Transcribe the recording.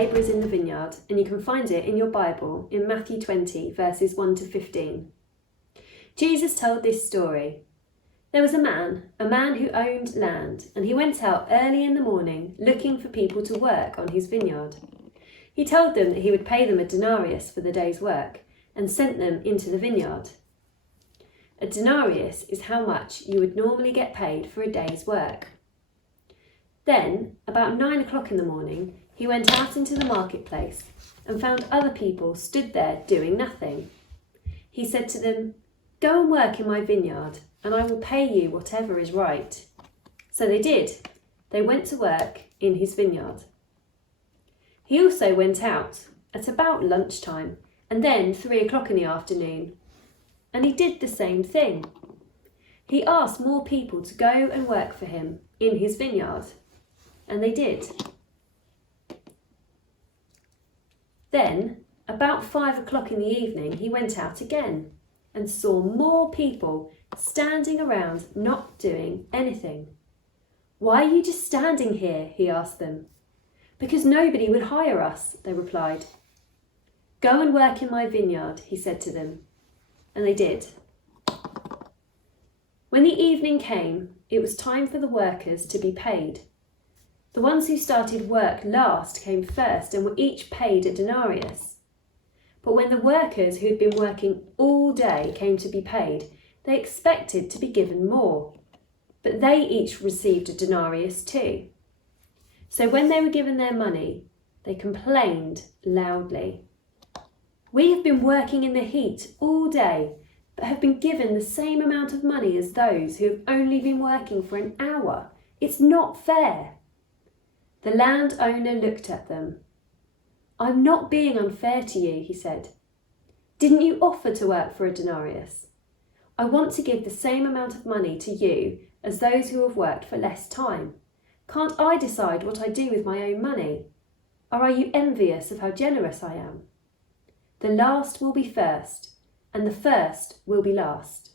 labourers in the vineyard, and you can find it in your Bible in Matthew 20, verses 1 to 15. Jesus told this story. There was a man who owned land, and he went out early in the morning looking for people to work on his vineyard. He told them that he would pay them a denarius for the day's work and sent them into the vineyard. A denarius is how much you would normally get paid for a day's work. Then, about 9 o'clock in the morning, he went out into the marketplace and found other people stood there doing nothing. He said to them, "Go and work in my vineyard, and I will pay you whatever is right." So they did. They went to work in his vineyard. He also went out at about lunchtime and then 3 o'clock in the afternoon, and he did the same thing. He asked more people to go and work for him in his vineyard, and they did. Then, about 5 o'clock in the evening, he went out again and saw more people standing around not doing anything. "Why are you just standing here?" he asked them. "Because nobody would hire us," they replied. "Go and work in my vineyard," he said to them, and they did. When the evening came, it was time for the workers to be paid. The ones who started work last came first and were each paid a denarius. But when the workers who had been working all day came to be paid, they expected to be given more. But they each received a denarius too. So when they were given their money, they complained loudly. "We have been working in the heat all day, but have been given the same amount of money as those who have only been working for an hour. It's not fair." The landowner looked at them. "I'm not being unfair to you," he said. "Didn't you offer to work for a denarius? I want to give the same amount of money to you as those who have worked for less time. Can't I decide what I do with my own money? Or are you envious of how generous I am? The last will be first, and the first will be last."